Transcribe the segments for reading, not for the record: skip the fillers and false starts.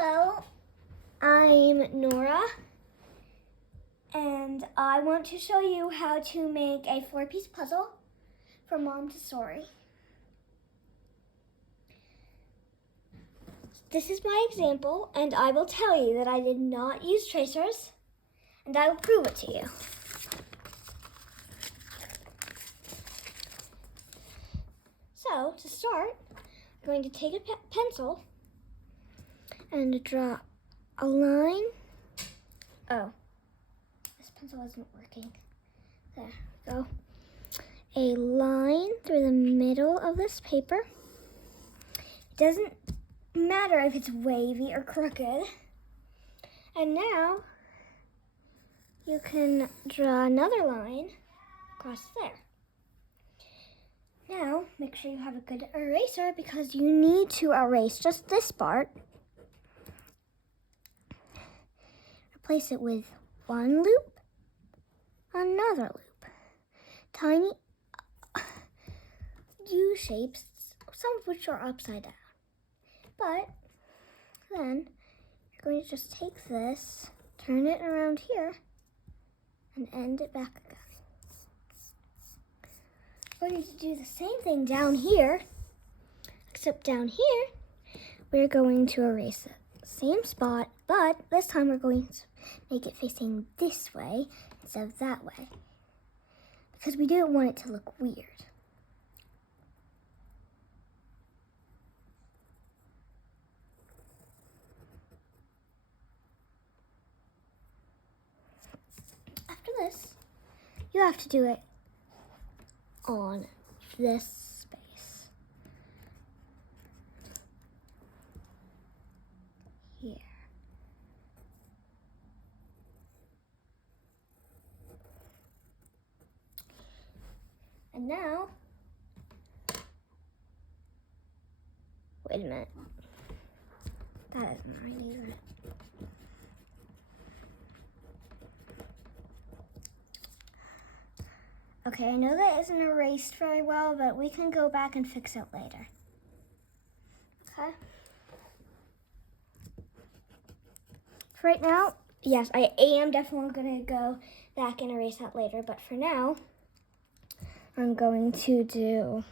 Hello, I'm Nora, and I want to show you how to make a 4-piece puzzle from Montessori. This is my example, and I will tell you that I did not use tracers, and I will prove it to you. So, to start, I'm going to take a pencil and draw a line. Oh, this pencil isn't working. There we go. A line through the middle of this paper. It doesn't matter if it's wavy or crooked. And now you can draw another line across there. Now, make sure you have a good eraser because you need to erase just this part. Replace it with one loop, another loop. Tiny U shapes, some of which are upside down. But then you're going to just take this, turn it around here, and end it back again. We're going to do the same thing down here, except down here, we're going to erase it. Same spot, but this time we're going to make it facing this way instead of that way, because we didn't want it to look weird. After this, you have to do it on this space here. And now, wait a minute. That isn't right either. Okay, I know that isn't erased very well, but we can go back and fix it later. Okay? For right now, yes, I am definitely going to go back and erase that later, but for now, I'm going to do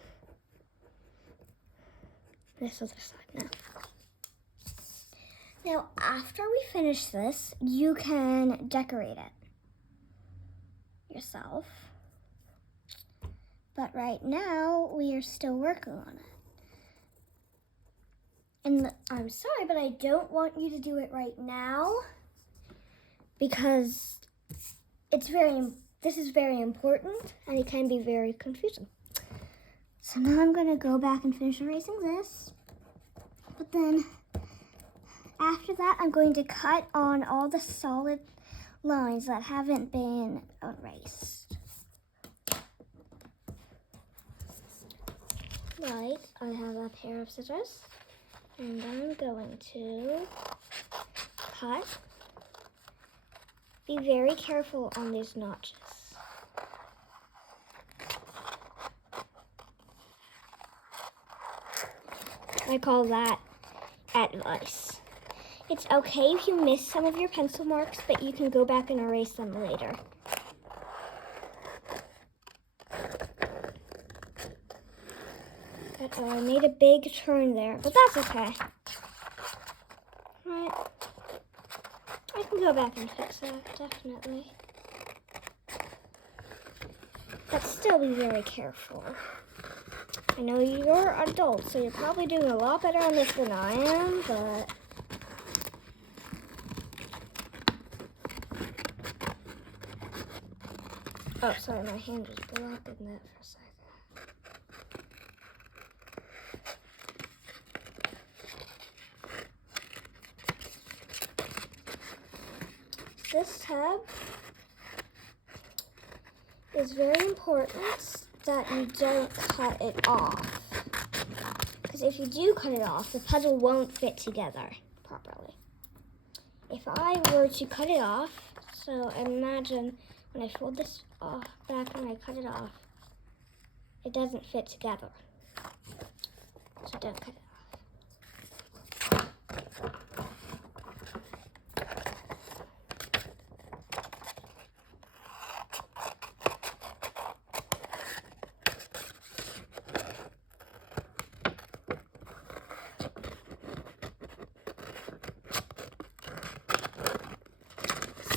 this other side now. Now, after we finish this, you can decorate it yourself. But right now, we are still working on it. And I'm sorry, but I don't want you to do it right now because this is very important and it can be very confusing. So now I'm going to go back and finish erasing this. But then after that, I'm going to cut on all the solid lines that haven't been erased. Like, I have a pair of scissors, and I'm going to cut. Be very careful on these notches. I call that advice. It's okay if you miss some of your pencil marks, but you can go back and erase them later. Oh, I made a big turn there, but that's okay. Right. I can go back and fix that, definitely. But still be very careful. I know you're adults, so you're probably doing a lot better on this than I am, but oh, sorry, my hand was blocking that for a second. This tab is very important that you don't cut it off. Because if you do cut it off, the puzzle won't fit together properly. If I were to cut it off, so imagine when I fold this back and I cut it off, it doesn't fit together. So don't cut it off.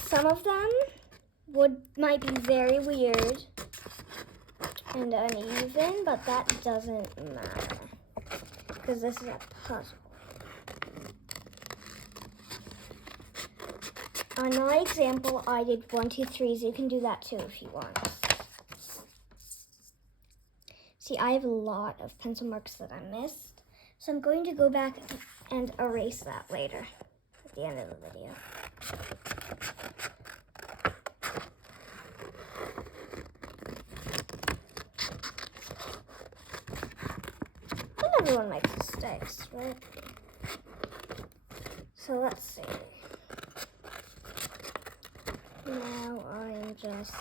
some of them might be very weird and uneven, but that doesn't matter because this is a puzzle. On my example, I did 1, 2, 3, so you can do that too if you want. See, I have a lot of pencil marks that I missed, so I'm going to go back and erase that later at the end of the video. But everyone makes mistakes, right? So let's see. Now I'm just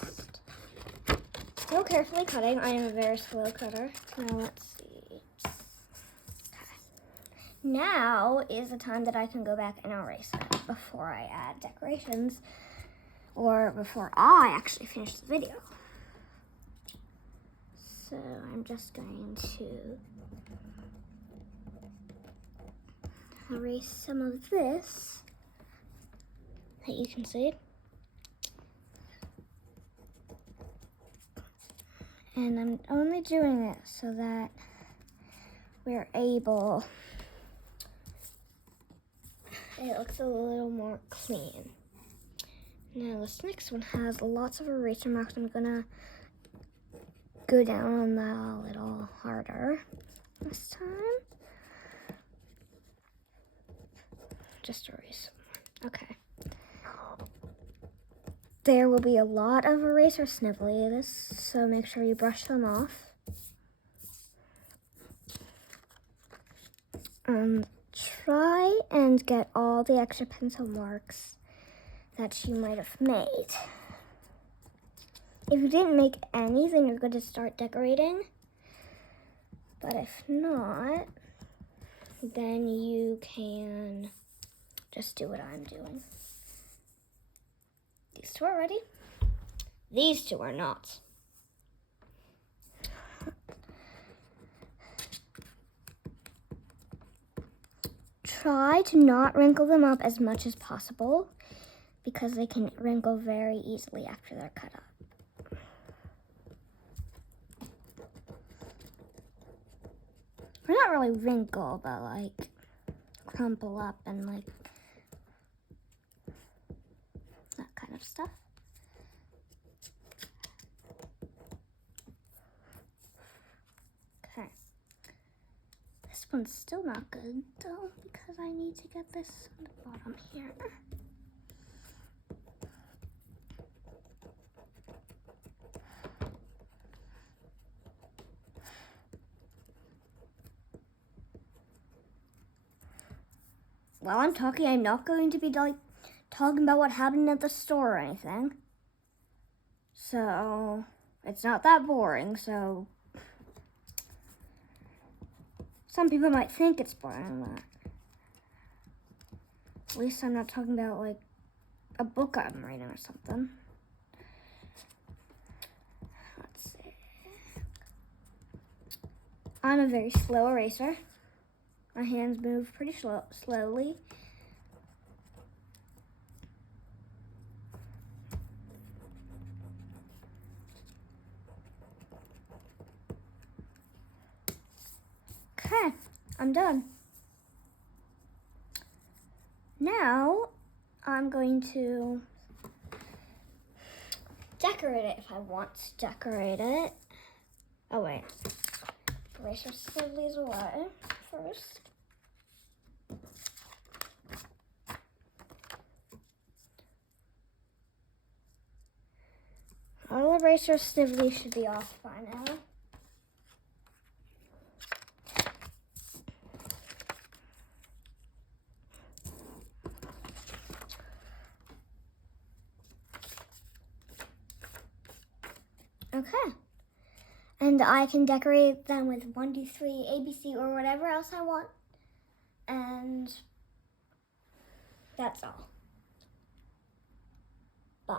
still carefully cutting. I am a very slow cutter. Now let's see. Okay. Now is the time that I can go back and erase it before I add decorations or before I actually finish the video. So I'm just going to erase some of this that you can see. And I'm only doing it so that we're able, it looks a little more clean. Now this next one has lots of eraser marks. I'm gonna go down on that a little harder this time. Just erase more. Okay. There will be a lot of eraser snivellies, so make sure you brush them off. Try and get all the extra pencil marks that you might have made. If you didn't make any, then you're going to start decorating. But if not, then you can just do what I'm doing. These two are ready. These two are not. Try to not wrinkle them up as much as possible because they can wrinkle very easily after they're cut up. Or not really wrinkle, but like crumple up and like that kind of stuff. Okay. This one's still not good though because I need to get this on the bottom here. While I'm talking, I'm not going to be like talking about what happened at the store or anything. So, it's not that boring, so some people might think it's boring, but at least I'm not talking about like a book I'm reading or something. Let's see. I'm a very slow eraser. My hands move pretty slowly. Okay, I'm done. Now, I'm going to decorate it if I want to decorate it. Oh wait, eraser these away first. All eraser snivelly should be off by now. Okay. And I can decorate them with 1, 2, 3, ABC, or whatever else I want. And that's all. Bye.